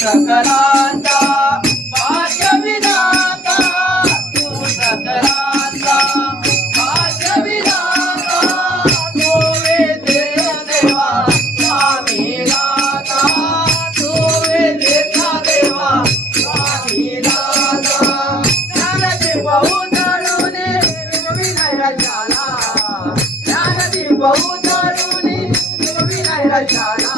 सकराता भाग्य विधाता तू सकराता भाग्य विधाता तू वे देव देवा स्वामी राधा तू वे देता देवा स्वामी राधा ज्ञानति बहुतरुणे विनय रचना ज्ञानति बहुतरुणे विनय रचना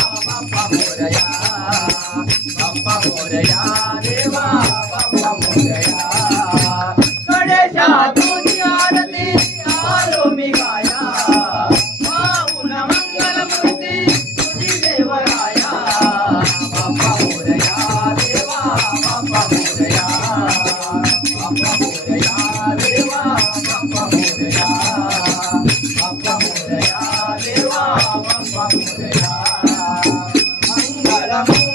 Apa kabar. amor.